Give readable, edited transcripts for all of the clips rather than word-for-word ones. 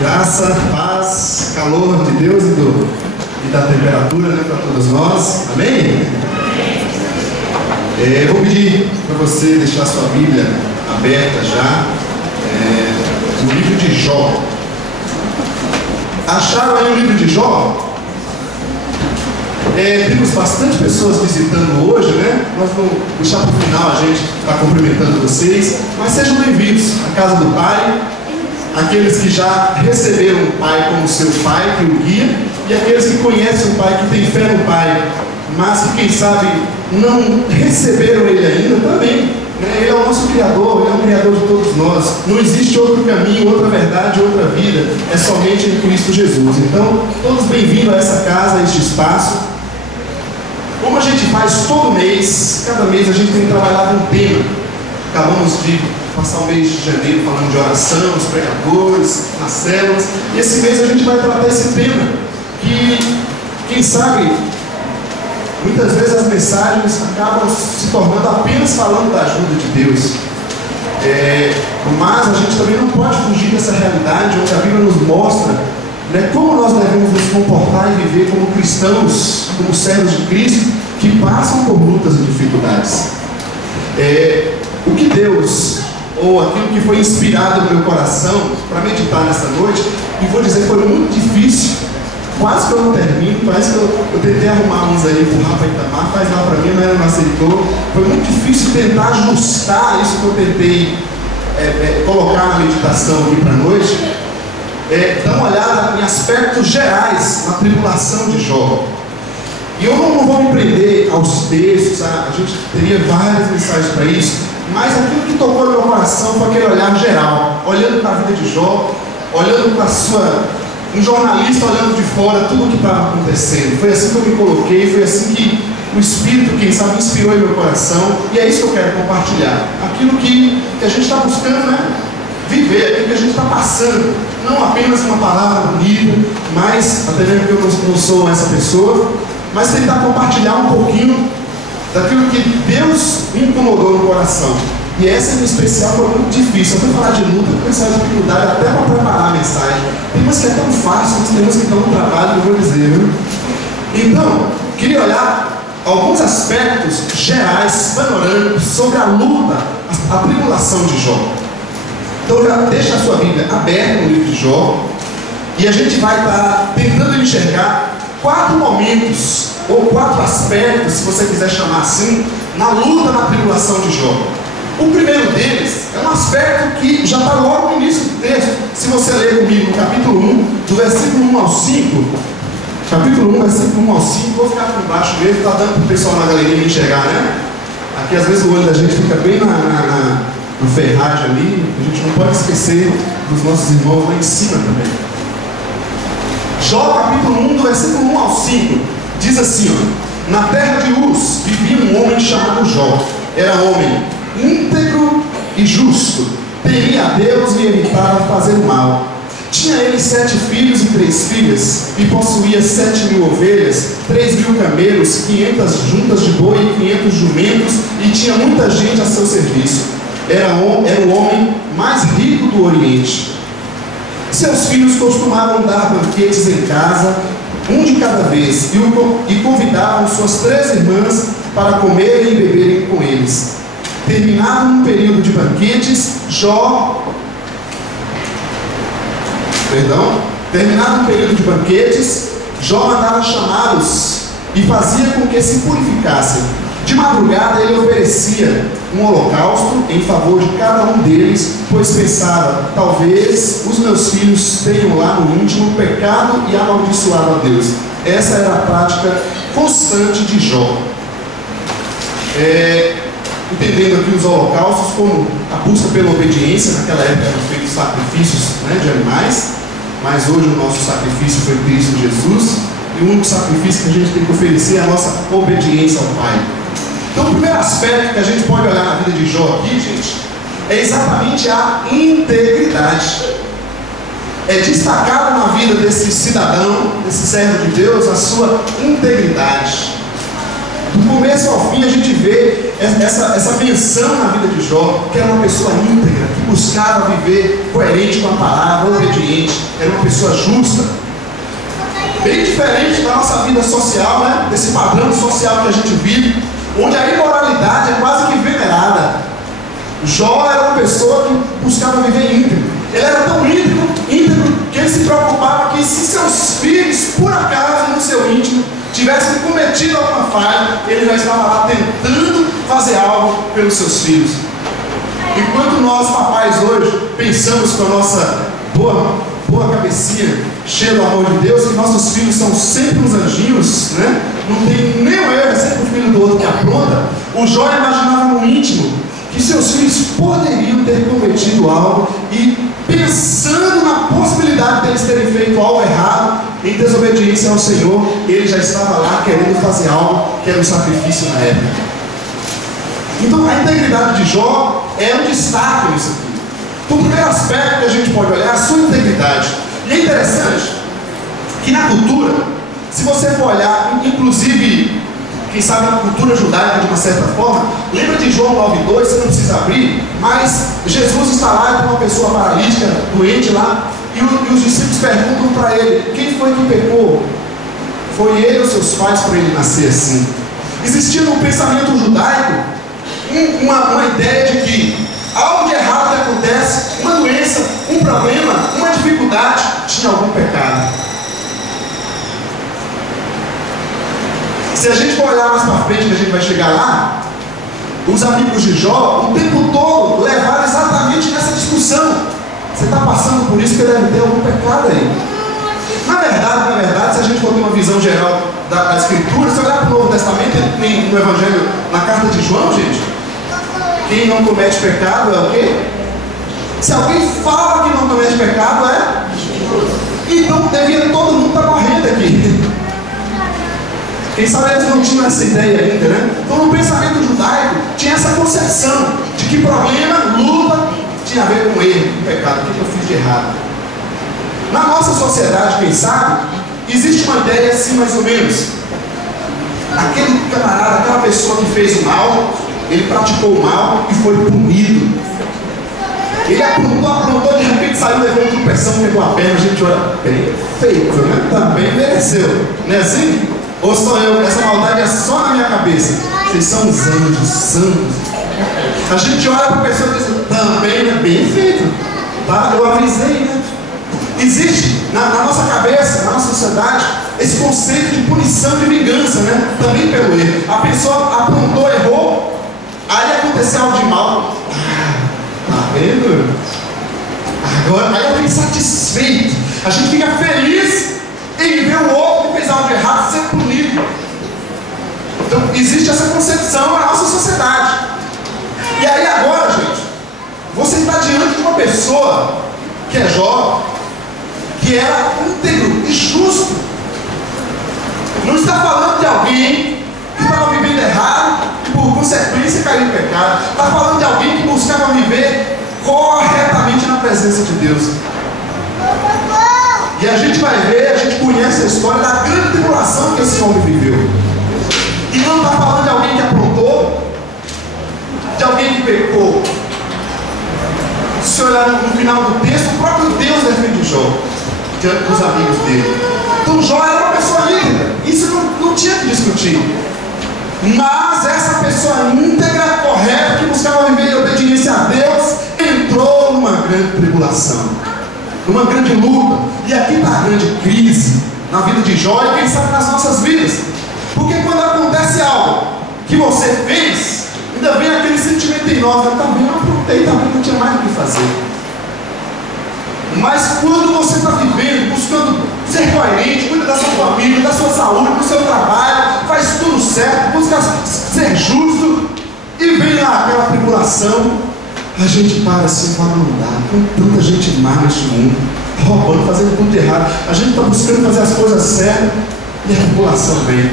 Graça, paz, calor de Deus e da temperatura, né, para todos nós. Amém? Eu vou pedir para você deixar sua Bíblia aberta já no livro de Jó. Acharam aí o livro de Jó? Temos bastante pessoas visitando hoje, né? Nós vamos deixar para o final, a gente está cumprimentando vocês. Mas sejam bem-vindos à casa do Pai. Aqueles que já receberam o Pai como seu Pai, que o guia, e aqueles que conhecem o Pai, que têm fé no Pai, mas que, quem sabe, não receberam Ele ainda também. Ele é o nosso Criador, Ele é o Criador de todos nós. Não existe outro caminho, outra verdade, outra vida. É somente em Cristo Jesus. Então, todos bem-vindos a essa casa, a este espaço. Como a gente faz todo mês, cada mês a gente tem trabalhado um tema. Acabamos de passar o mês de janeiro falando de oração, os pregadores, nas células. E esse mês a gente vai tratar esse tema que, quem sabe, muitas vezes as mensagens acabam se tornando apenas falando da ajuda de Deus. Mas a gente também não pode fugir dessa realidade onde a Bíblia nos mostra, né, como nós devemos nos comportar e viver como cristãos, como servos de Cristo, que passam por lutas e dificuldades. O que Deus, ou aquilo que foi inspirado no meu coração para meditar nessa noite, e vou dizer, foi muito difícil. Quase que eu não termino, parece que eu tentei arrumar uns aí, empurrar para Itamar, faz lá para mim, mas ela não aceitou. Foi muito difícil tentar ajustar isso que eu tentei colocar na meditação aqui para a noite. Dar uma olhada em aspectos gerais na tribulação de Jó. E eu não vou me prender aos textos, a gente teria várias mensagens para isso, mas aquilo que tocou no meu coração foi aquele olhar geral, olhando para a vida de Jó, olhando para a sua... um jornalista olhando de fora tudo o que estava acontecendo. Foi assim que eu me coloquei, foi assim que o Espírito, quem sabe, inspirou em meu coração, e é isso que eu quero compartilhar. Aquilo que a gente está buscando, né? Viver, aquilo que a gente está passando, não apenas uma palavra bonita, mas, até mesmo que eu não sou essa pessoa, mas tentar compartilhar um pouquinho daquilo que Deus me incomodou no coração. E essa em especial foi muito difícil. Eu fui falar de luta, eu pensei em dificuldade até para preparar a mensagem. Tem umas que é tão fácil, mas tem umas que dão um trabalho, eu vou dizer, viu? Então, queria olhar alguns aspectos gerais, panorâmicos, sobre a luta, a tribulação de Jó. Então já deixa a sua Bíblia aberta no livro de Jó, e a gente vai estar tentando enxergar 4 momentos, ou 4 aspectos, se você quiser chamar assim, na luta, na tribulação de Jó. O primeiro deles é um aspecto que já está logo no início do texto. Se você ler comigo no capítulo 1, do versículo 1 ao 5, capítulo 1, versículo 1 ao 5, vou ficar por baixo mesmo, está dando para o pessoal na galeria enxergar, né? Aqui às vezes o olho da gente fica bem no ferragem ali, a gente não pode esquecer dos nossos irmãos lá em cima também. Jó, capítulo 1, do versículo 1 ao 5, diz assim, ó: na terra de Uz vivia um homem chamado Jó. Era homem íntegro e justo, temia a Deus e evitava fazer o mal. Tinha ele 7 filhos e 3 filhas, e possuía 7.000 ovelhas, 3.000 camelos, 500 juntas de boi e 500 jumentos, e tinha muita gente a seu serviço. Era o homem mais rico do Oriente. Seus filhos costumavam dar banquetes em casa, um de cada vez, e convidavam suas 3 irmãs para comerem e beberem com eles. Terminado um período de banquetes, Jó mandava chamá-los e fazia com que se purificassem. De madrugada ele oferecia um holocausto em favor de cada um deles, pois pensava, talvez os meus filhos tenham lá no íntimo pecado e amaldiçoado a Deus. Essa era a prática constante de Jó. Entendendo aqui os holocaustos como a busca pela obediência. Naquela época eram feitos sacrifícios, né, de animais, mas hoje o nosso sacrifício foi Cristo Jesus, e o único sacrifício que a gente tem que oferecer é a nossa obediência ao Pai. Então o primeiro aspecto que a gente pode olhar na vida de Jó aqui, gente, é exatamente a integridade. É destacado na vida desse cidadão, desse servo de Deus, a sua integridade. Do começo ao fim a gente vê ver essa menção na vida de Jó, que era uma pessoa íntegra, que buscava viver coerente com a palavra, obediente, era uma pessoa justa. Bem diferente da nossa vida social, né? Desse padrão social que a gente vive, onde a imoralidade é quase que venerada. Jó era uma pessoa que buscava viver íntegro. Ele era tão íntegro que ele se preocupava que se seus filhos, por acaso, no seu íntimo, tivessem cometido alguma falha, ele já estava lá tentando fazer algo pelos seus filhos. Enquanto nós, papais, hoje, pensamos com a nossa boa cabecinha, cheia do amor de Deus, que nossos filhos são sempre uns anjinhos, né? Não tem nenhum erro, é sempre o filho do outro que apronta. O Jó imaginava no íntimo que seus filhos poderiam ter cometido algo e, pensando na possibilidade deles terem feito algo errado, em desobediência ao Senhor, ele já estava lá querendo fazer algo que era um sacrifício na época. Então a integridade de Jó é um destaque nisso aqui. Então, o primeiro aspecto que a gente pode olhar é a sua integridade. E é interessante que na cultura, se você for olhar, inclusive, quem sabe na cultura judaica de uma certa forma, lembra de João 9,2, você não precisa abrir, mas Jesus está lá com uma pessoa paralítica, doente lá, e os discípulos perguntam para ele: quem foi que pecou? Foi ele ou seus pais para ele nascer assim? Existia no pensamento judaico uma ideia de que algo de errado que acontece, uma doença, um problema, uma dificuldade, tinha algum pecado. Se a gente for olhar mais para frente, que a gente vai chegar lá, os amigos de Jó, o tempo todo, levaram exatamente nessa discussão. Você está passando por isso porque deve ter algum pecado aí. Na verdade, se a gente for ter uma visão geral da Escritura, se olhar para o Novo Testamento, no Evangelho, na carta de João, gente, quem não comete pecado é o quê? Se alguém fala que não comete pecado, é? Então devia todo mundo estar morrendo aqui. Quem sabe eles não tinham essa ideia ainda, né? Então no pensamento judaico tinha essa concepção de que problema, luta, tinha a ver com erro, com pecado. O que eu fiz de errado? Na nossa sociedade, quem sabe, existe uma ideia assim mais ou menos. Aquele camarada, aquela pessoa que fez o mal, ele praticou o mal e foi punido. Ele aprontou, de repente saiu, levou um tropeção, pegou a perna, a gente olha, bem feito, né? Também mereceu, não é assim? Ou sou eu? Essa maldade é só na minha cabeça. Vocês são os anjos santos. A gente olha para a pessoa e diz: também é bem feito, tá? Eu avisei, né? Existe na nossa cabeça, na nossa sociedade, esse conceito de punição, de vingança, né? Também pelo erro. A pessoa aprontou, errou, aí aconteceu algo de mal. Tá vendo? Agora, aí eu fico satisfeito. A gente fica feliz em ver o outro que fez algo de errado ser punido. Então, existe essa concepção na nossa sociedade. E aí agora, gente, você está diante de uma pessoa que é Jó, que era íntegro e justo. Não está falando de alguém que estava vivendo errado e por consequência caiu em pecado. Está falando de alguém que buscava viver corretamente na presença de Deus. E a gente vai ver, a gente conhece a história da grande tribulação que esse homem viveu. E não está falando de alguém que aprontou, de alguém que pecou. Se olhar no final do texto, o próprio Deus defende Jó diante dos amigos dele. Então Jó era uma pessoa íntegra, isso não tinha que discutir. Mas essa pessoa íntegra, correta, que buscava viver em obediência a Deus, entrou numa grande tribulação, numa grande luta. E aqui está a grande crise na vida de Jó e quem sabe nas nossas vidas. Porque quando acontece algo que você fez, ainda vem aquele sentimento em nós: eu também não aprontei, também não tinha mais o que fazer. Mas quando você está vivendo, buscando ser coerente, cuida da sua família, da sua saúde, do seu trabalho, faz tudo certo, busca ser justo, e vem lá aquela tribulação, a gente para assim e fala: não dá, com tanta gente má neste mundo, roubando, fazendo tudo de errado, a gente está buscando fazer as coisas certas, e a tribulação vem.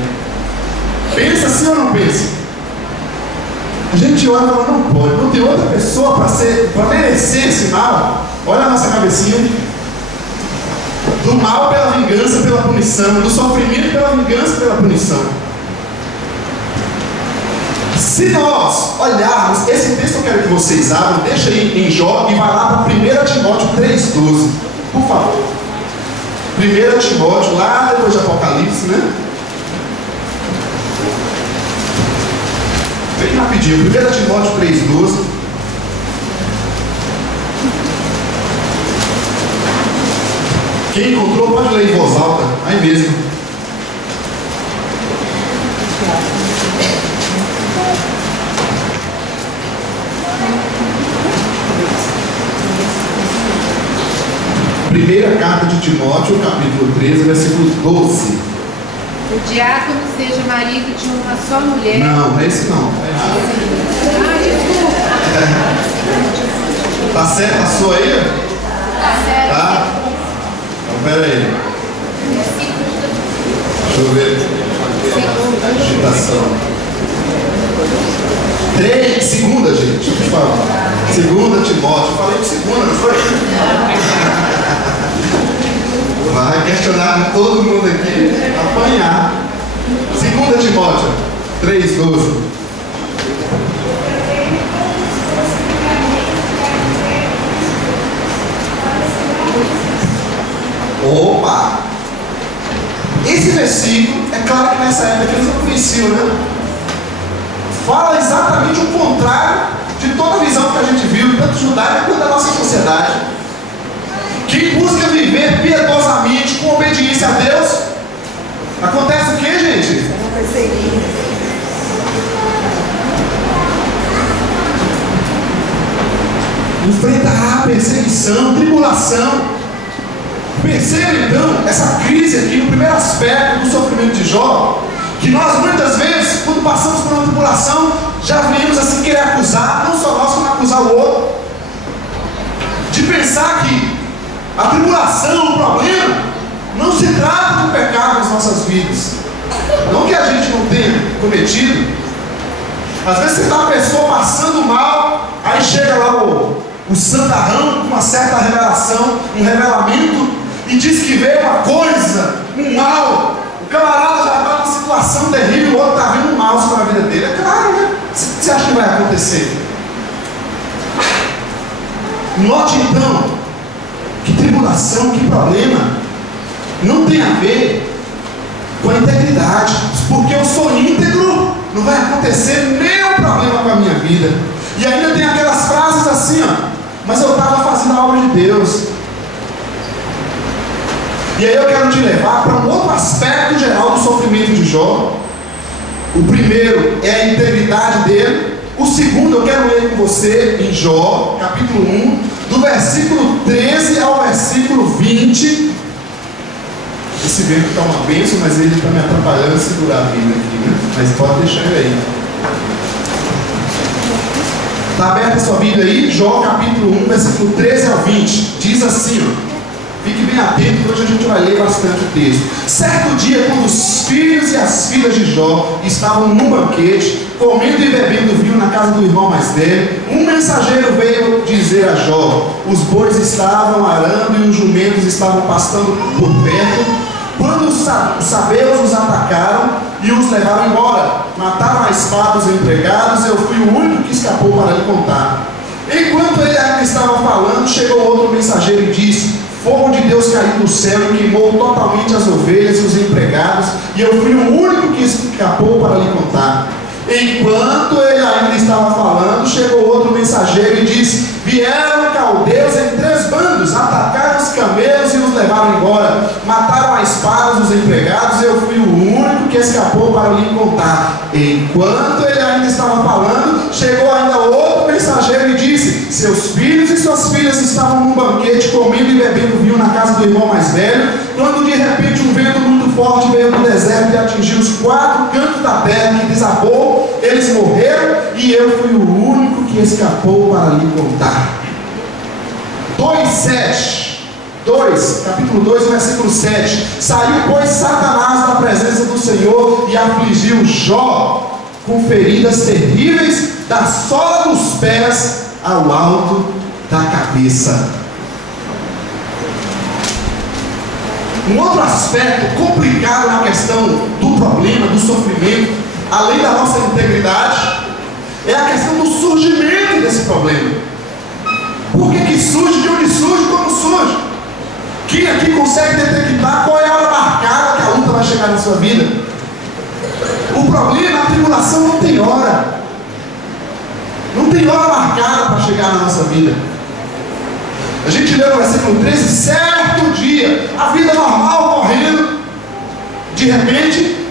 Pensa assim ou não pensa? A gente olha e fala: não pode, não tem outra pessoa para merecer esse mal. Olha a nossa cabecinha. Do mal pela vingança, pela punição. Do sofrimento pela vingança, pela punição. Se nós olharmos, esse texto eu quero que vocês abram, deixa aí em Jó e vai lá para 1 Timóteo 3,12, por favor. 1 Timóteo, lá depois de Apocalipse, né? Bem rapidinho, 1 Timóteo 3,12. Quem encontrou pode ler em voz alta, aí mesmo. Primeira carta de Timóteo, capítulo 13, versículo 12. O diácono seja marido de uma só mulher. Não, esse não. Ah, desculpa. Tá certo a sua aí? Tá certo. Tá? Então, pera aí. Deixa eu ver. Agitação. Segunda, gente. Por favor. Segunda Timóteo. Eu falei de segunda, não foi? Vai questionar todo mundo aqui. Apanhar. Segunda Timóteo 3,12. Opa! Esse versículo, é claro que nessa época eles não conheciam, né? Fala exatamente o contrário de toda a visão que a gente viu, tanto judaica quanto da nossa sociedade. Quem busca viver piedosamente, com obediência a Deus, acontece o que, gente? Enfrentará perseguição, tribulação. Perceba então essa crise aqui, no primeiro aspecto do sofrimento de Jó, que nós muitas vezes, quando passamos por uma tribulação, já viemos assim querer acusar, não só nós, como acusar o outro, de pensar que a tribulação, o problema, não se trata do pecado nas nossas vidas. Não que a gente não tenha cometido. Às vezes você está uma pessoa passando mal, aí chega lá o santarrão com uma certa revelação, um revelamento, e diz que vê uma coisa, um mal. O camarada já está numa situação terrível, o outro está vendo um mal sobre a vida dele. É claro, né? Você acha que vai acontecer? Note então que tribulação, que problema não tem a ver com a integridade, porque eu sou íntegro, não vai acontecer nenhum problema com a minha vida. E ainda tem aquelas frases assim, ó, mas eu estava fazendo a obra de Deus. E aí eu quero te levar para um outro aspecto geral do sofrimento de Jó. O primeiro é a integridade dele. O segundo eu quero ler com você em Jó, capítulo 1, do versículo 13 ao versículo 20. Esse vento está uma bênção, mas ele está me atrapalhando a segurar a Bíblia aqui, né? Mas pode deixar ele aí. Está aberta a sua Bíblia aí? Jó capítulo 1, versículo 13 ao 20. Diz assim, ó. Fique bem atento, que hoje a gente vai ler bastante o texto. Certo dia, quando os filhos e as filhas de Jó estavam num banquete, comendo e bebendo vinho na casa do irmão mais velho, um mensageiro veio dizer a Jó: os bois estavam arando e os jumentos estavam pastando por perto, quando os sabeus os atacaram e os levaram embora. Mataram a espada os empregados, eu fui o único que escapou para lhe contar. Enquanto ele ainda estava falando, chegou outro mensageiro e disse: fogo de Deus caiu do céu e queimou totalmente as ovelhas e os empregados, e eu fui o único que escapou para lhe contar. Enquanto ele ainda estava falando, chegou outro mensageiro e disse: vieram caldeus em 3 bandos, atacaram os camelos e os levaram embora, mataram a espada os empregados, e eu fui o único que escapou para lhe contar. Enquanto ele ainda estava falando, chegou ainda outro mensageiro e disse: seus filhos e suas filhas estavam num banquete comendo e bebendo vinho na casa do irmão mais velho, quando de repente um vento muito forte veio do deserto e atingiu os 4 cantos da terra, que desabou, eles morreram e eu fui o único que escapou para lhe contar. 2, capítulo 2, versículo 7. Saiu, pois, Satanás da presença do Senhor e afligiu Jó com feridas terríveis da sola dos pés ao alto da cabeça. Um outro aspecto complicado na questão do problema, do sofrimento, além da nossa integridade, é a questão do surgimento desse problema. Por que surge, de onde surge, como surge? Quem aqui consegue detectar qual é a hora marcada que a luta vai chegar na sua vida? O problema, a tribulação não tem hora. Não tem hora marcada para chegar na nossa vida. A gente lê no versículo 13, certo dia, a vida normal correndo, de repente,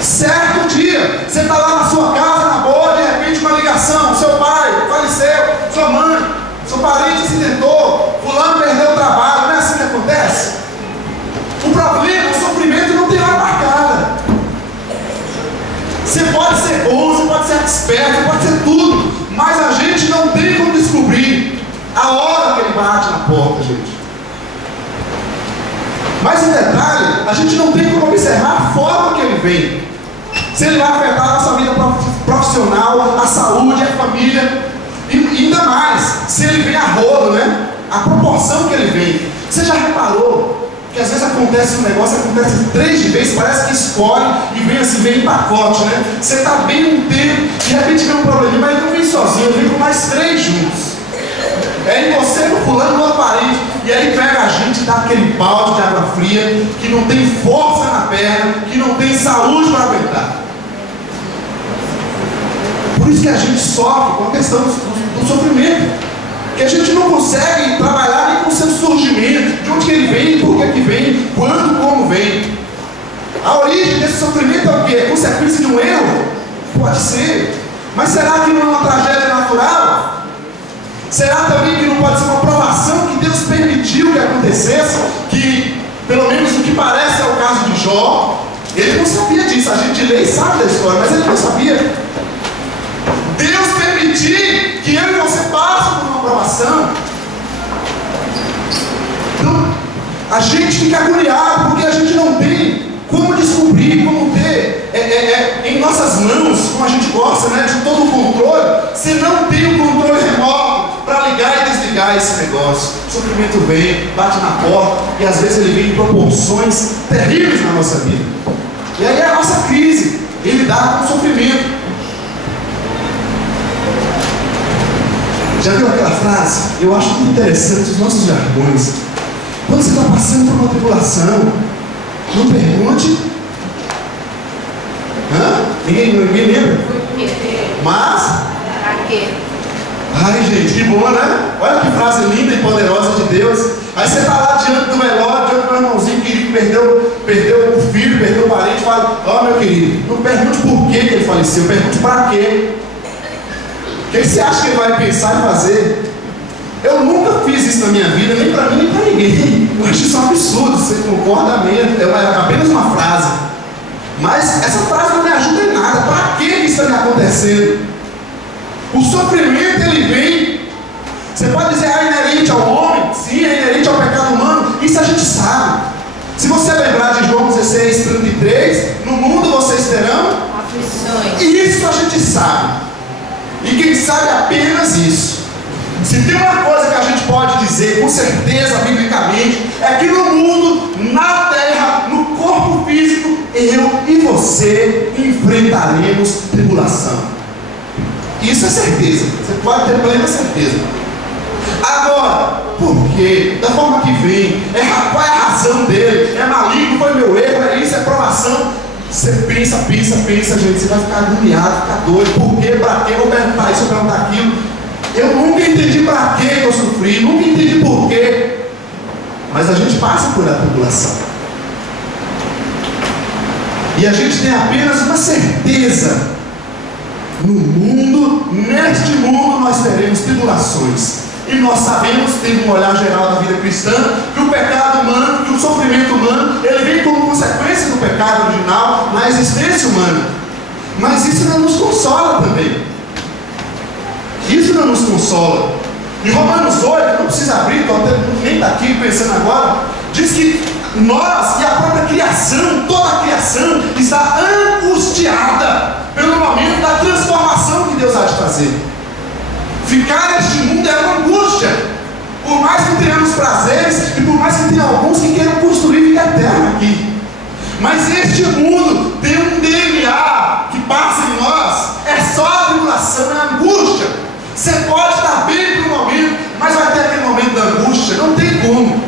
certo dia, você está lá na sua casa, na boa, de repente uma ligação, seu pai faleceu, sua mãe, seu parente acidentou, fulano perdeu o trabalho, não é assim que acontece? O problema, o sofrimento não tem hora marcada. Você pode ser bom, você pode ser expert, você pode ser tudo, mas a gente não tem como descobrir a hora que ele bate na porta, gente. Mas um detalhe, a gente não tem como observar a forma que ele vem. Se ele vai afetar a nossa vida profissional, a saúde, a família, e ainda mais, se ele vem a rodo, né? A proporção que ele vem. Você já reparou que às vezes acontece um negócio, acontece 3 de vez, parece que escolhe e vem assim, vem em pacote, né? Você está bem um tempo, de repente vem um problema, mas não vem sozinho, vem com mais 3 juntos. É em você, no fulano, no outro parente, e aí pega a gente e dá aquele balde de água fria, que não tem força na perna, que não tem saúde para aguentar. Por isso que a gente sofre com a questão do sofrimento, que a gente não consegue trabalhar nem com o seu surgimento, de onde que ele vem, por que vem, quando, como vem. A origem desse sofrimento é o quê? É consequência de um erro? Pode ser. Mas será que não é uma tragédia natural? Será também que não pode ser uma provação que Deus permitiu que acontecesse? Que, pelo menos o que parece é o caso de Jó, ele não sabia disso. A gente lê e sabe da história, mas ele não sabia. Deus permitir que eu e você passem por uma provação. Então, a gente fica agoniado porque a gente não tem como descobrir, como ter em nossas mãos, como a gente gosta, né, de todo o controle. Você não tem o controle remoto para ligar e desligar esse negócio. O sofrimento vem, bate na porta e às vezes ele vem em proporções terríveis na nossa vida. E aí é a nossa crise em lidar com o sofrimento. Já viu aquela frase? Eu acho muito interessante os nossos jargões. Quando você está passando por uma tribulação, não pergunte. Ninguém lembra? Mas? Pra quê? Ai, gente, que bom, né? Olha que frase linda e poderosa de Deus. Aí você está lá diante do velório, diante do meu irmãozinho querido que perdeu o filho, perdeu o parente, e fala: ó, meu querido, não pergunte por que ele faleceu, pergunte para quê. O que você acha que ele vai pensar em fazer? Eu nunca fiz isso na minha vida, nem para mim, nem para ninguém. Eu acho isso um absurdo, você concorda mesmo? É apenas uma frase. Mas essa frase não me ajuda em nada. Para que isso está me acontecendo? O sofrimento, ele vem. Você pode dizer, é inerente ao homem? Sim, é inerente ao pecado humano. Isso a gente sabe. Se você lembrar de João 16, 33, no mundo vocês terão aflições. Isso a gente sabe. E quem sabe apenas isso. Se tem uma coisa que a gente pode dizer com certeza, biblicamente, é que no mundo, na terra, no corpo físico, eu e você enfrentaremos tribulação. Isso é certeza. Você pode ter plena certeza. Agora, por quê? Da forma que vem, qual é a razão dele? É maligno, foi meu erro, é isso, é provação. Você pensa, gente, você vai ficar agoniado, ficar doido. Por quê? Pra quê? Eu vou perguntar isso, eu vou perguntar aquilo. Eu nunca entendi pra quê que eu sofri, nunca entendi por quê. Mas a gente passa por a tribulação. E a gente tem apenas uma certeza: no mundo, neste mundo, nós teremos tribulações. E nós sabemos, tendo um olhar geral da vida cristã, que o pecado humano, que o sofrimento humano, ele vem como consequência do pecado original na existência humana. Mas isso não nos consola também. Isso não nos consola. Em Romanos 8, não precisa abrir, nem está aqui pensando agora, diz que nós e a própria criação, toda a criação, está angustiada pelo momento da transformação que Deus há de fazer. Ficar neste mundo é uma angústia. Por mais que tenhamos prazeres, e por mais que tenha alguns que queiram construir vida eterna aqui. Mas este mundo tem um DNA que passa em nós. É só tribulação, é angústia. Você pode estar bem por um momento, mas vai ter aquele momento da angústia, não tem como.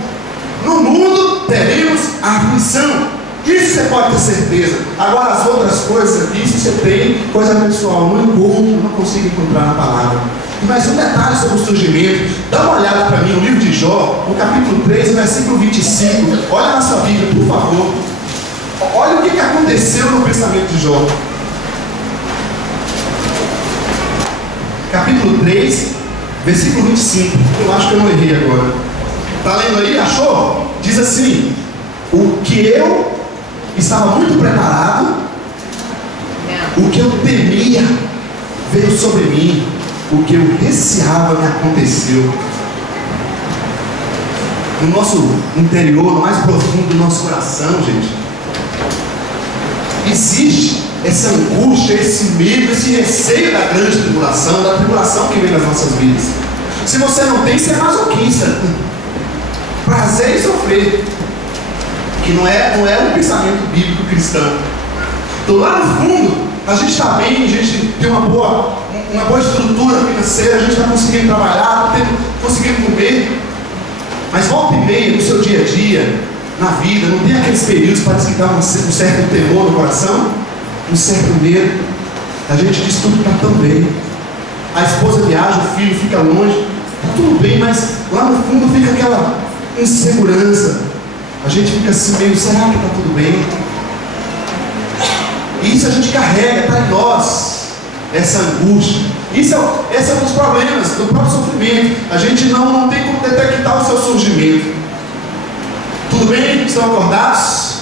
No mundo teremos a aflição, isso você pode ter certeza. Agora as outras coisas aqui, se você tem, coisa pessoal, não encontro, não consigo encontrar na palavra. Mas um detalhe sobre o surgimento, dá uma olhada para mim no livro de Jó, no capítulo 3, versículo 25. Olha na sua Bíblia, por favor. Olha o que aconteceu no pensamento de Jó. Capítulo 3, versículo 25. Eu acho que eu não errei agora. Está lendo aí? Achou? Diz assim: o que eu estava muito preparado, o que eu temia veio sobre mim, o que eu receava me aconteceu. No nosso interior, no mais profundo do nosso coração, gente, existe essa angústia, esse medo, esse receio da grande tribulação, da tribulação que vem nas nossas vidas. Se você não tem, você é masoquista. Prazer em sofrer, que não é um pensamento bíblico cristão. Então lá no fundo, a gente está bem, a gente tem uma boa estrutura financeira, a gente está conseguindo trabalhar, está conseguindo comer. Mas volta e meia no seu dia a dia, na vida, não tem aqueles períodos para desquitar um certo temor no coração, um certo medo. A gente diz tudo está tão bem. A esposa viaja, o filho fica longe, está tudo bem, mas lá no fundo fica aquela insegurança. A gente fica assim meio, será que está tudo bem? E isso a gente carrega, está em nós, essa angústia. Esse é um dos problemas do próprio sofrimento. A gente não tem como detectar o seu surgimento. Tudo bem? Estão acordados?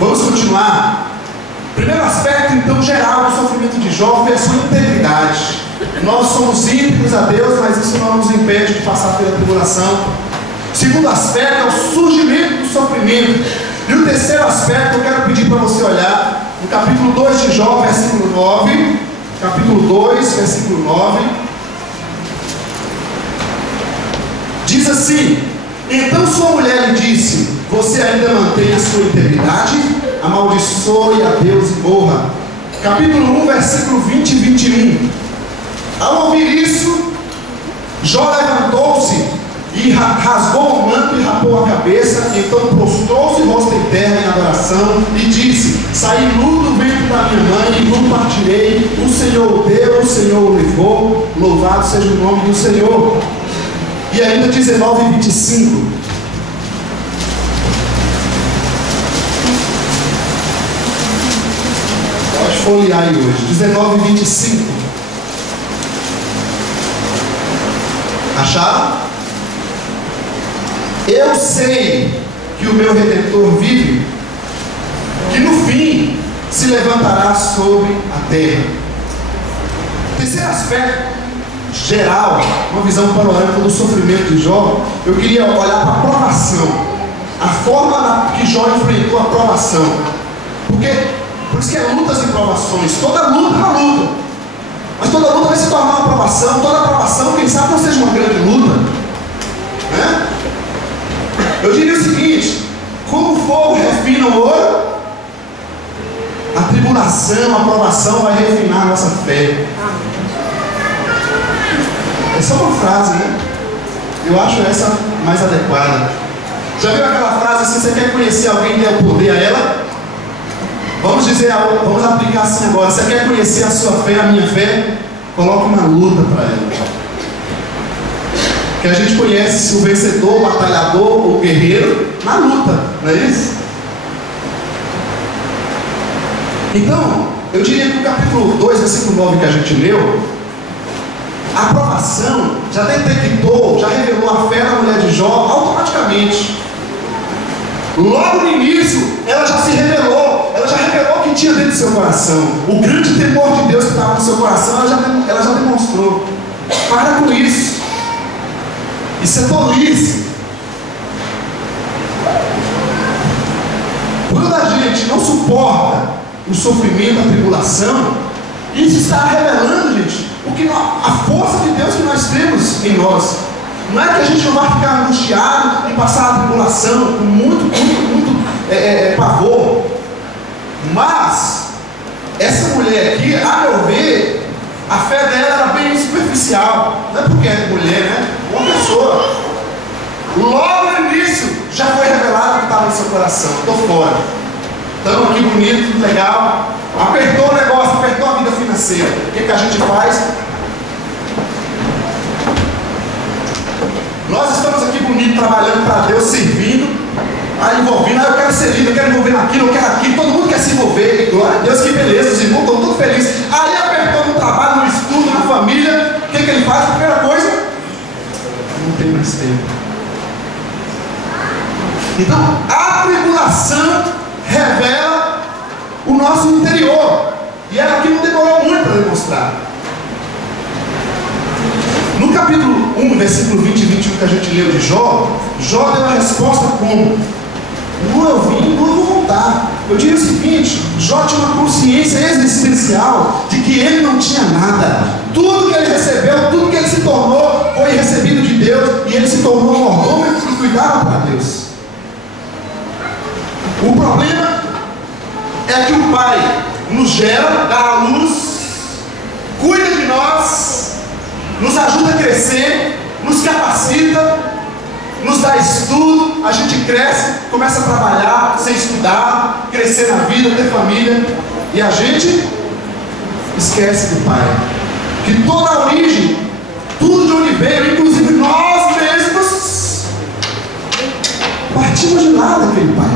Vamos continuar. Primeiro aspecto, então, geral do sofrimento de Jó foi a sua integridade. Nós somos íntegros a Deus, mas isso não nos impede de passar pela tribulação. Segundo aspecto é o surgimento do sofrimento. E o terceiro aspecto eu quero pedir para você olhar no capítulo 2 de Jó, versículo 9. Capítulo 2, versículo 9. Diz assim: então sua mulher lhe disse: você ainda mantém a sua integridade? Amaldiçoe a Deus e morra. Capítulo 1, versículo 20 e 21. Ao ouvir isso, Jó levantou-se e rasgou o manto e rapou a cabeça. Então prostrou-se rosto em terra em adoração e disse: saí nu do ventre da minha mãe e nu partirei. O Senhor o deu, o Senhor o levou, louvado seja o nome do Senhor. E ainda 19 e 25. Pode folhear aí hoje. 19 e 25. Acharam? Eu sei que o meu Redentor vive, que no fim se levantará sobre a terra. Terceiro aspecto geral, uma visão panorâmica do sofrimento de Jó, eu queria olhar para a provação, a forma que Jó enfrentou a provação. Por isso que é lutas e provações. Toda luta é uma luta, mas toda luta vai se tornar uma provação. Toda provação, quem sabe, não seja uma grande luta, né? Eu diria o seguinte: como o fogo refina o ouro, a tribulação, a provação vai refinar a nossa fé. Essa é uma frase, né? Eu acho essa mais adequada. Já viu aquela frase assim: você quer conhecer alguém e der o poder a ela? Vamos aplicar assim agora. Você quer conhecer a sua fé, a minha fé? Coloque uma luta para ela. Que a gente conhece o vencedor, o batalhador, o guerreiro na luta, não é isso? Então, eu diria que no capítulo 2, versículo 9 que a gente leu, a aprovação já detectou, já revelou a fé da mulher de Jó automaticamente. Logo no início, ela já se revelou, ela já revelou o que tinha dentro do seu coração. O grande temor de Deus que estava no seu coração, ela já demonstrou. Para com isso. Isso é tolice. Quando a gente não suporta o sofrimento, a tribulação, isso está revelando, gente, a força de Deus que nós temos em nós. Não é que a gente não vai ficar angustiado e passar a tribulação com muito pavor. Mas essa mulher aqui, a meu ver, porque a fé dela era bem superficial. Não é porque é mulher, né? Uma pessoa. Logo no início já foi revelado o que estava em seu coração. Estou fora. Estamos aqui bonito, legal. Apertou o negócio, apertou a vida financeira. O que a gente faz? Nós estamos aqui bonito, trabalhando para Deus, servindo, envolvendo. Eu quero ser líder, eu quero envolver naquilo, eu quero aquilo. Todo mundo quer se envolver. Glória a Deus, que beleza. Os irmãos estão todos felizes. Aí apertou no trabalho, no estudo, na família. O que ele faz? A primeira coisa, não tem mais tempo. Então, a tribulação revela o nosso interior. E ela aqui não demorou muito para demonstrar. No capítulo 1, versículo 20 e 21 que a gente leu de Jó, Jó deu a resposta como: não eu vim, não eu vou voltar. Eu diria o seguinte: Jó tinha uma consciência existencial de que ele não tinha nada. Tudo que ele recebeu, tudo que ele se tornou, foi recebido de Deus, e ele se tornou um mordomo e cuidava para Deus. O problema é que o Pai nos gera, dá a luz, cuida de nós, nos ajuda a crescer, nos capacita, nos dá estudo, a gente cresce, começa a trabalhar, sem estudar, crescer na vida, ter família, e a gente esquece do Pai, que toda a origem, tudo de onde veio, inclusive nós mesmos, partimos de lá daquele Pai.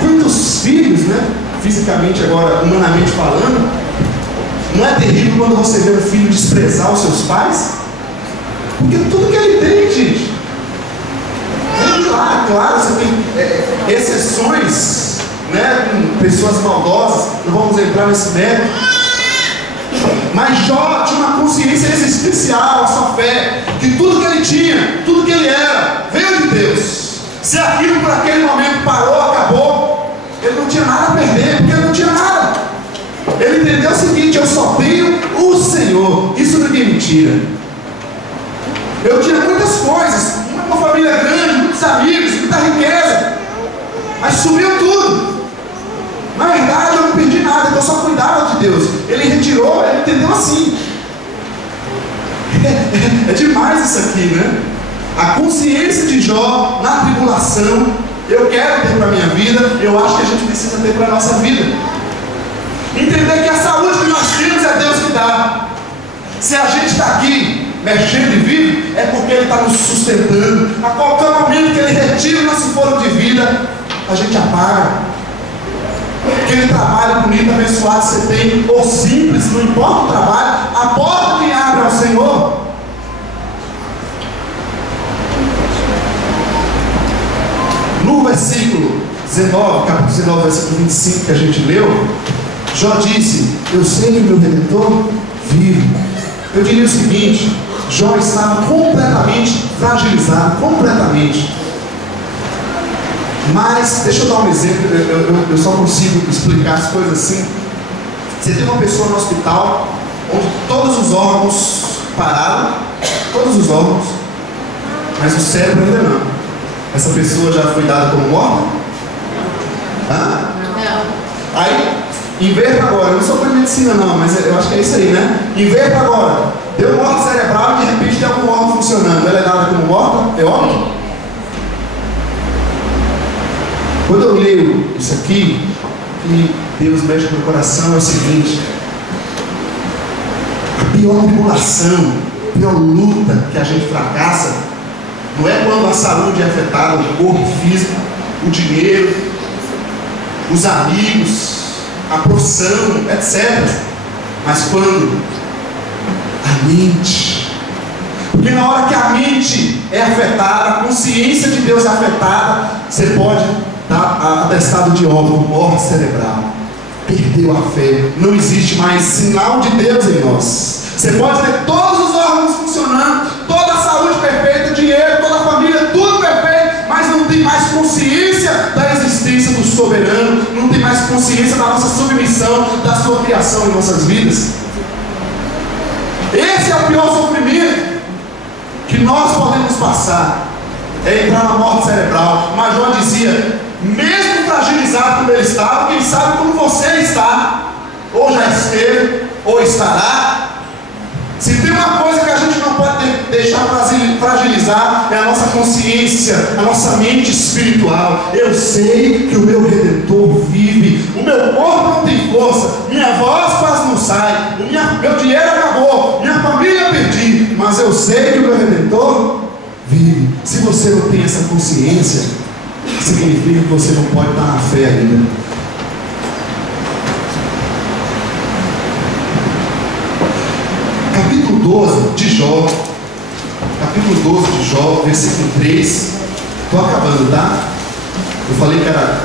Quantos filhos, né? Fisicamente agora, humanamente falando, não é terrível quando você vê um filho desprezar os seus pais? Porque tudo que ele tem, gente, vem de lá. Claro, você tem exceções, né? Com pessoas maldosas, não vamos entrar nesse mérito. Mas Jó tinha uma consciência existencial, a sua fé, que tudo que ele tinha, tudo que ele era, veio de Deus. Se aquilo por aquele momento parou, acabou, ele não tinha nada a perder, porque ele não tinha nada. Ele entendeu o seguinte: eu só tenho o Senhor. Isso ninguém me tira. Eu tinha muitas coisas, uma família grande, muitos amigos, muita riqueza, mas sumiu tudo. Na verdade eu não perdi nada, eu só cuidava de Deus. Ele retirou, ele entendeu assim. É demais isso aqui, né? A consciência de Jó na tribulação, eu quero ter para a minha vida, eu acho que a gente precisa ter para a nossa vida. Entender que a saúde que nós temos é Deus que dá. Se a gente está aqui mexendo e vivo, é porque Ele está nos sustentando. A qualquer momento que Ele retira o nosso fôlego de vida, a gente apaga. Aquele trabalho bonito, abençoado que você tem, ou simples, não importa o trabalho, a porta que abre ao Senhor. No versículo 19, capítulo 19, versículo 25 que a gente leu, Jó disse: eu sei que o meu Redentor vive. Eu diria o seguinte: Jó estava completamente fragilizado, completamente. Mas, deixa eu dar um exemplo, eu só consigo explicar as coisas assim. Você tem uma pessoa no hospital, onde todos os órgãos pararam, todos os órgãos, mas o cérebro ainda não. Essa pessoa já foi dada como morta? Hã? Não. Aí, inverta agora, eu não sou para medicina não, mas eu acho que é isso aí, né? Inverta agora, deu morte cerebral e de repente tem algum órgão funcionando, ela é dada como morta? É óbvio? Quando eu leio isso aqui, que Deus mexe no meu coração, é o seguinte: a pior tribulação, a pior luta que a gente fracassa, não é quando a saúde é afetada, o corpo físico, o dinheiro, os amigos, a profissão, etc. Mas quando a mente. Porque na hora que a mente é afetada, a consciência de Deus é afetada, você pode estar atestado de óbito, morte cerebral. Perdeu a fé, não existe mais sinal de Deus em nós. Você pode ter todos os órgãos funcionando, toda a saúde perfeita, dinheiro, toda a família, tudo perfeito, mas não tem mais consciência da existência do soberano, não tem mais consciência da nossa submissão, da sua criação em nossas vidas. Esse é o pior sofrimento que nós podemos passar, é entrar na morte cerebral. Mas Jó dizia: mesmo fragilizado como ele estava, quem sabe como você está, ou já esteve, ou estará. Se tem uma coisa que a gente não pode deixar fragilizar, é a nossa consciência, a nossa mente espiritual. Eu sei que o meu Redentor vive, o meu corpo não tem força, minha voz quase não sai, meu dinheiro acabou, minha família perdi, mas eu sei que o meu Redentor vive. Se você não tem essa consciência, significa que você não pode estar na fé ainda. Capítulo 12 de Jó, capítulo 12 de Jó, versículo 3. Estou acabando, tá? Eu falei que era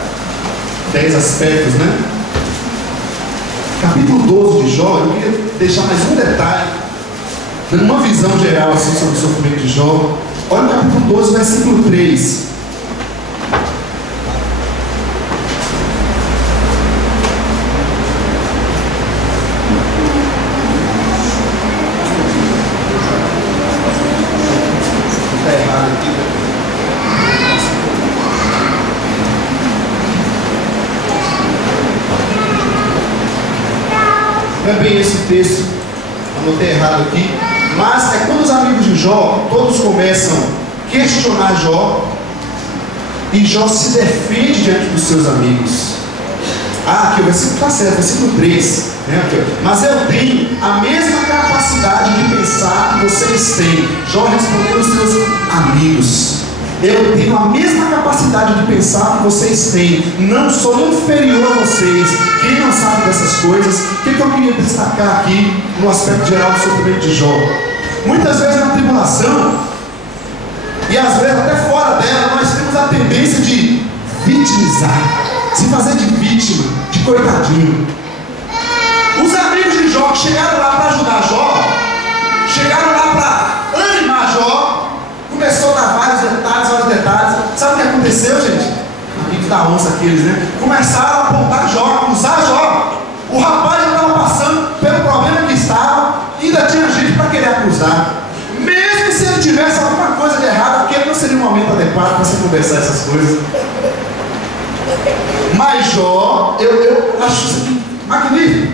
10 aspectos, né? Capítulo 12 de Jó, eu queria deixar mais um detalhe, dando uma visão geral assim, sobre o sofrimento de Jó. Olha o capítulo 12, versículo 3. Não é bem esse texto, anotei errado aqui, mas é quando os amigos de Jó, todos começam a questionar Jó, e Jó se defende diante dos seus amigos. Aqui o versículo está certo, versículo 3, né? Mas eu tenho a mesma capacidade de pensar que vocês têm. Jó respondeu aos seus amigos: eu tenho a mesma capacidade de pensar que vocês têm, não sou inferior a vocês. Quem não sabe dessas coisas? O que eu queria destacar aqui no aspecto geral do sofrimento de Jó? Muitas vezes na tribulação, e às vezes até fora dela, nós temos a tendência de vitimizar, se fazer de vítima, de coitadinho. Os amigos de Jó que chegaram lá para ajudar Jó, chegaram lá para animar Jó, começou a dar vários detalhes. Sabe o que aconteceu, gente? Amigos da onça aqueles, né? Começaram a apontar Jó, a acusar Jó. O rapaz já estava passando pelo problema que estava, e ainda tinha gente para querer acusar. Mesmo se ele tivesse alguma coisa de errado, porque ele não seria um momento adequado para se conversar essas coisas. Mas Jó, eu acho isso aqui magnífico.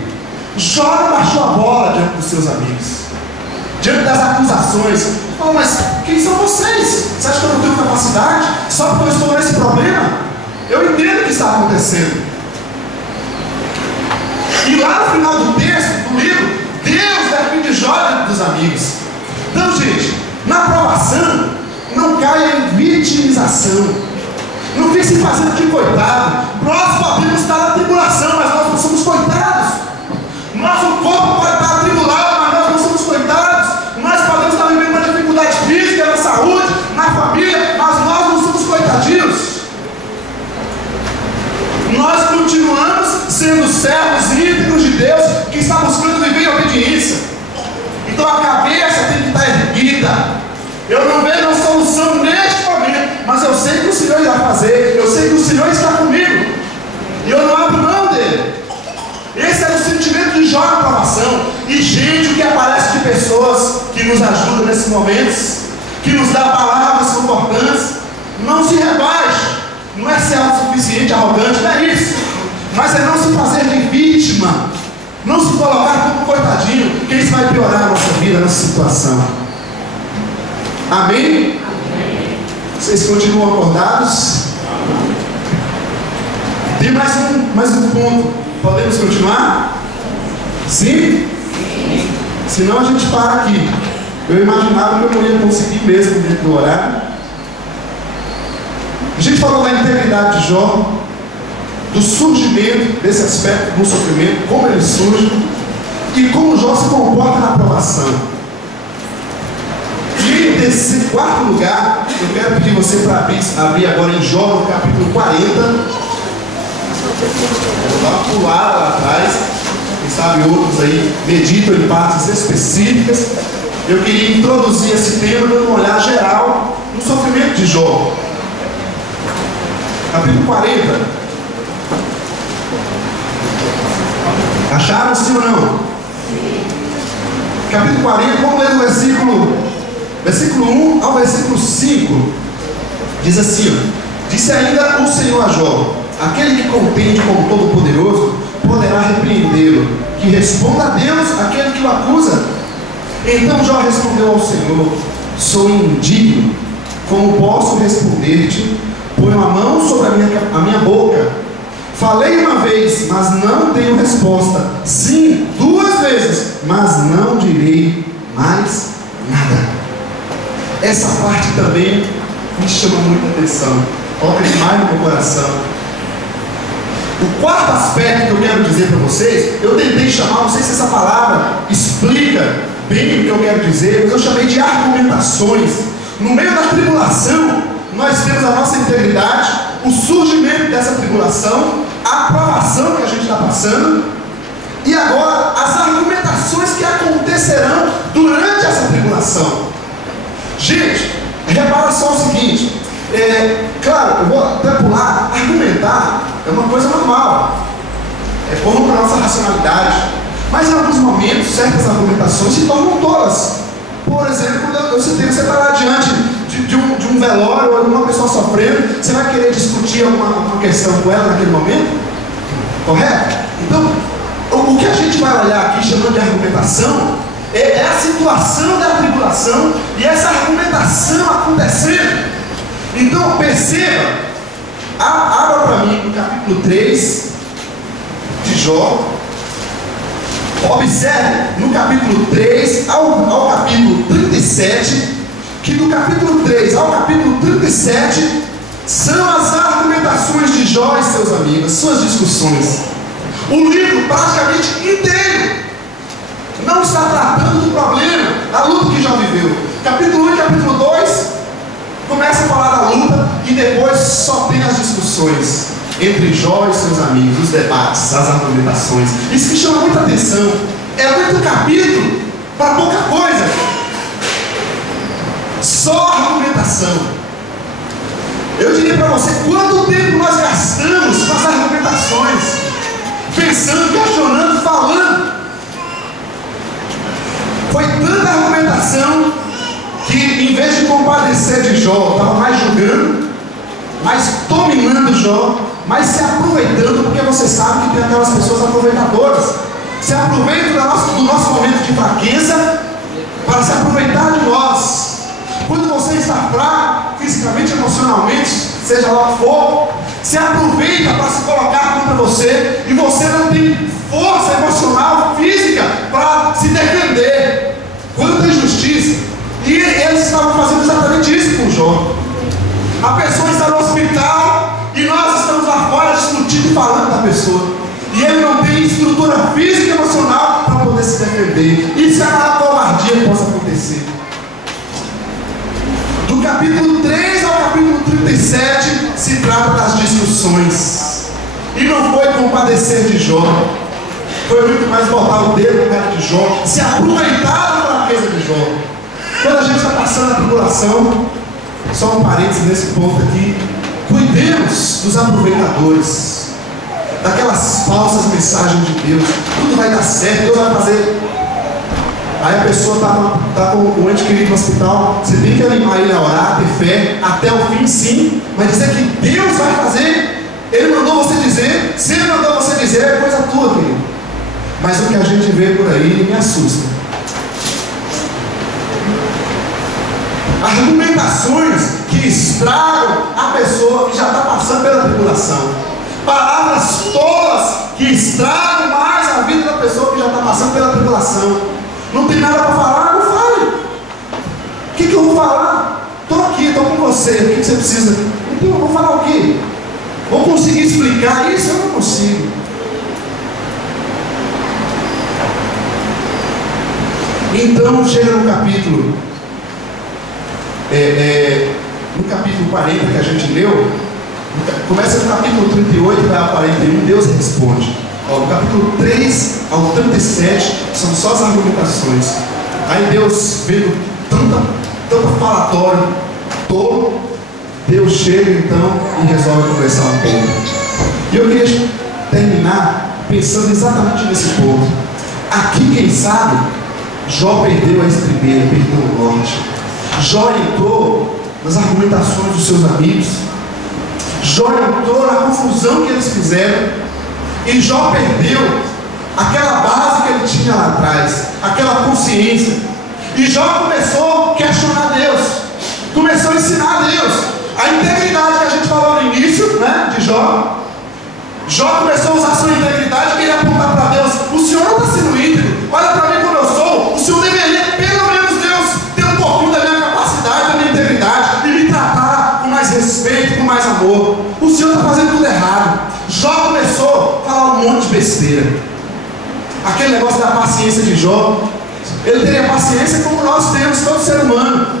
Jó não baixou a bola diante dos seus amigos, diante das acusações. Oh, mas quem são vocês? Você acha que eu não tenho capacidade? Só porque eu estou nesse problema? Eu entendo o que está acontecendo. E lá no final do texto, do livro, Deus defende Jó diante dos amigos. Então, gente, na aprovação, não caia em vitimização. Não fique se fazendo de coitado. Nós podemos estar na tribulação, mas nós não somos coitados. Nosso corpo pode estar atribulado, mas nós não somos coitados. Nós podemos estar vivendo uma dificuldade física, na saúde, na família, mas nós não somos coitadinhos. Nós continuamos sendo servos íntegros de Deus, que está buscando viver em obediência. Então a cabeça tem que estar erguida. Eu não vejo uma solução neste momento, mas eu sei que o Senhor irá fazer. Eu sei que o Senhor está comigo, e eu não abro mão dele. Esse é o sentimento de Jó na aprovação. E gente, o que aparece de pessoas que nos ajudam nesses momentos, que nos dá palavras confortantes, não se rebaixe. Não é ser autossuficiente, arrogante, não é isso. Mas é não se fazer de vítima, não se colocar como coitadinho, porque isso vai piorar a nossa vida, a nossa situação. Amém? Amém. Vocês continuam acordados? Tem mais um ponto. Podemos continuar? Sim? Sim. Senão a gente para aqui. Eu imaginava que eu não ia conseguir mesmo dentro do horário. A gente falou da integridade de Jó, do surgimento desse aspecto do sofrimento, como ele surge e como Jó se comporta na aprovação. E em terceiro, quarto lugar, eu quero pedir você para abrir agora em Jó, no capítulo 40. Vou dar uma pulada lá atrás. Quem sabe outros aí meditam em partes específicas. Eu queria introduzir esse tema dando uma olhada geral no sofrimento de Jó. Capítulo 40. Acharam, sim ou não? Sim. Capítulo 40, vamos ler do versículo 1 ao versículo 5. Diz assim: disse ainda o Senhor a Jó: aquele que contende como Todo-Poderoso poderá repreendê-lo, que responda a Deus aquele que o acusa. Então Jó respondeu ao Senhor: sou indigno, como posso responder-te? Ponho a mão sobre a minha boca. Falei uma vez, mas não tenho resposta. Sim, 2 vezes, mas não direi mais nada. Essa parte também me chama muita atenção, toca demais no meu coração. O quarto aspecto que eu quero dizer para vocês, eu tentei chamar, não sei se essa palavra explica bem o que eu quero dizer, mas eu chamei de argumentações. No meio da tribulação, nós temos a nossa integridade, o surgimento dessa tribulação, a aprovação que a gente está passando, e agora as argumentações que acontecerão durante essa tribulação. Gente, repara só o seguinte, claro, eu vou até pular, argumentar é uma coisa normal, é bom para a nossa racionalidade, mas em alguns momentos certas argumentações se tornam tolas. Por exemplo, você está lá diante de um velório ou de uma pessoa sofrendo, você vai querer discutir alguma questão com ela naquele momento? Correto? Então, o que a gente vai olhar aqui chamando de argumentação é a situação da tribulação e essa argumentação acontecendo. Então perceba, abra para mim no capítulo 3 de Jó. Observe no capítulo 3 ao capítulo 37, que do capítulo 3 ao capítulo 37 são as argumentações de Jó e seus amigos, suas discussões. O livro praticamente inteiro não está tratando do problema, da luta que Jó viveu. Capítulo 1 e capítulo 2 começa a falar da luta e depois só tem as discussões entre Jó e seus amigos, os debates, as argumentações. Isso me chama muita atenção. É muito capítulo para pouca coisa. Só argumentação. Eu diria para você, quanto tempo nós gastamos com as argumentações, pensando, questionando, falando. Foi tanta argumentação que, em vez de compadecer de Jó, estava mais julgando, mais dominando Jó, mas se aproveitando, porque você sabe que tem aquelas pessoas aproveitadoras, se aproveitam do nosso momento de fraqueza para se aproveitar de nós. Quando você está fraco, fisicamente, emocionalmente, seja lá o que for, se aproveita para se colocar contra você, e você não tem força emocional, física, para se defender. Quanta injustiça! E eles estavam fazendo exatamente isso com Jó. A pessoa está no hospital e nós estamos lá fora discutindo e falando da pessoa, e ele não tem estrutura física e emocional para poder se defender. Isso é uma covardia que possa acontecer. Do capítulo 3 ao capítulo 37 se trata das discussões, e não foi compadecer de Jó, foi muito mais botar o dedo no cara de Jó, se aproveitar da fraqueza de Jó. Quando a gente está passando a tribulação, só um parênteses nesse ponto aqui, cuidemos dos aproveitadores, daquelas falsas mensagens de Deus. Tudo vai dar certo, Deus vai fazer. Aí a pessoa está com o ente querido no hospital, você tem que animar ele a orar, ter fé, até o fim sim, mas dizer que Deus vai fazer, Ele mandou você dizer, se Ele mandou você dizer, é coisa tua, querido. Mas o que a gente vê por aí me assusta. Argumentações que estragam a pessoa que já está passando pela tribulação. Palavras tolas que estragam mais a vida da pessoa que já está passando pela tribulação. Não tem nada para falar, não fale. O que eu vou falar? Estou aqui, estou com você. O que você precisa? Então eu vou falar o quê? Vou conseguir explicar isso? Eu não consigo. Então chega no capítulo no capítulo 40 que a gente leu, começa no capítulo 38 vai ao 41, Deus responde. No capítulo 3 ao 37 são só as argumentações. Aí Deus, vendo tanto falatório todo, Deus chega então e resolve conversar um pouco. E eu queria terminar pensando exatamente nesse ponto. Aqui, quem sabe, Jó perdeu a estribeira, perdeu o norte. Jó entrou nas argumentações dos seus amigos. Jó entrou na confusão que eles fizeram. E Jó perdeu aquela base que ele tinha lá atrás, aquela consciência. E Jó começou a questionar Deus, começou a ensinar a Deus a integridade que a gente falou no início, né, de Jó. Jó começou a usar a sua integridade e queria apontar para Deus: o Senhor não está sendo íntegro, olha para mim como eu sou. O Senhor deveria, pelo menos, Deus, ter um pouquinho da minha capacidade, da minha integridade, e me tratar com mais respeito, com mais amor. O Senhor está fazendo tudo errado. Jó começou a falar um monte de besteira. Aquele negócio da paciência de Jó, ele teria paciência como nós temos, todo ser humano.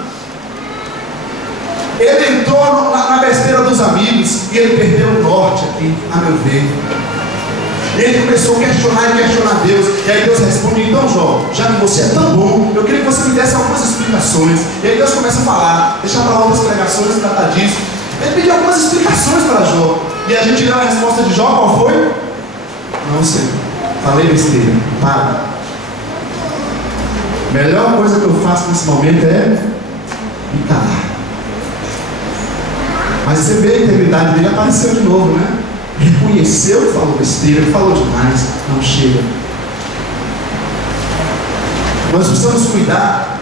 Ele entrou na besteira dos amigos e ele perdeu o norte aqui, a meu ver. Ele começou a questionar e questionar Deus. E aí Deus responde: então Jó, já que você é tão bom, eu queria que você me desse algumas explicações. E aí Deus começa a falar, deixar para outras pregações tratar disso. Ele pediu algumas explicações para Jó. E a gente leu a resposta de Jó, qual foi? Não sei, falei besteira, para. A melhor coisa que eu faço nesse momento é me calar. Mas você vê a integridade dele, apareceu de novo, né? Reconheceu que falou besteira, que falou demais. Não chega. Nós precisamos cuidar,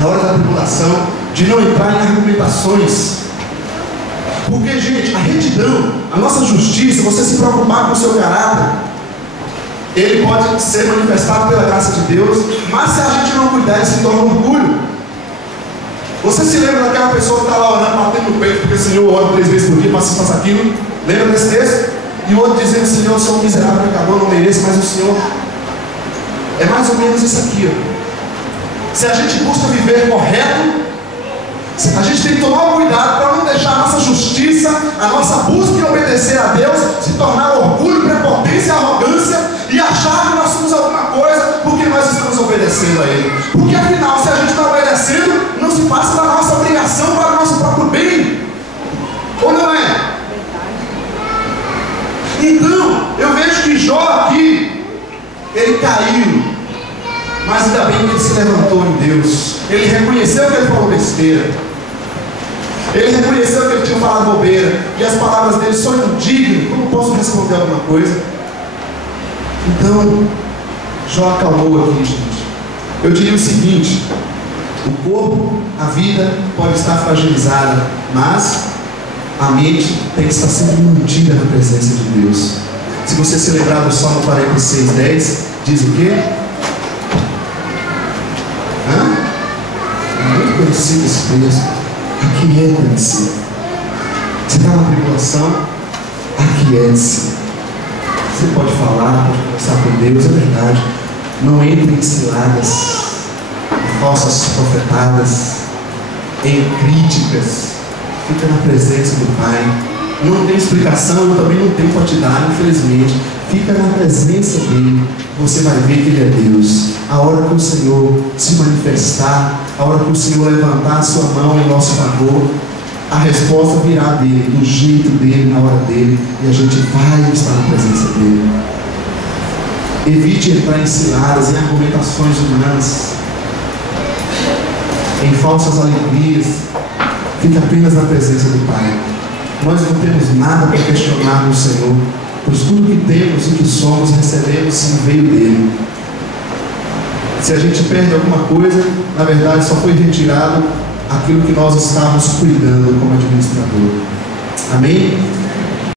na hora da tribulação, de não entrar em argumentações. Porque, gente, a retidão, a nossa justiça, você se preocupar com o seu caráter, ele pode ser manifestado pela graça de Deus, mas se a gente não cuidar, ele se torna orgulho. Você se lembra daquela pessoa que está lá orando, batendo no peito, porque o Senhor ora 3 vezes por dia, passa aquilo? Lembra desse texto? E o outro dizendo: Senhor, eu sou um miserável pecador, não mereço, mas o Senhor. É mais ou menos isso aqui, ó. Se a gente busca viver correto, a gente tem que tomar cuidado para não deixar a nossa justiça, a nossa busca em obedecer a Deus, se tornar orgulho, prepotência, arrogância e achar que nós somos alguma coisa porque nós estamos obedecendo a Ele. Porque afinal, se a gente está obedecendo, não se passa da nossa obrigação para o nosso próprio bem. Ou não é? Então, eu vejo que Jó aqui, ele caiu, mas ainda bem que ele se levantou em Deus. Ele reconheceu que ele falou besteira. Ele reconheceu que ele tinha falado bobeira. E as palavras dele são indignas. Como posso responder alguma coisa? Então, Jó acalmou aqui, gente. Eu diria o seguinte: o corpo, a vida pode estar fragilizada, mas a mente tem que estar sempre mantida na presença de Deus. Se você se lembrar do Salmo 46:10, diz o quê? É muito conhecido esse texto. Aquieta-se. Você está na tribulação? Aquiete-se. Você pode falar, pode conversar com Deus, é verdade. Não entre em ciladas, em falsas profetadas, em críticas. Fica na presença do Pai. Não tem explicação, eu também não tenho para te dar, infelizmente. Fica na presença dele. Você vai ver que ele é Deus. A hora que o Senhor se manifestar, a hora que o Senhor levantar a sua mão em nosso favor, a resposta virá dele, do jeito dele, na hora dele, e a gente vai estar na presença dele. Evite entrar em ciladas, em argumentações humanas, em falsas alegrias. Fique apenas na presença do Pai. Nós não temos nada para questionar no Senhor, pois tudo que temos e que somos recebemos sim, veio dele. Se a gente perde alguma coisa, na verdade só foi retirado aquilo que nós estávamos cuidando como administrador. Amém?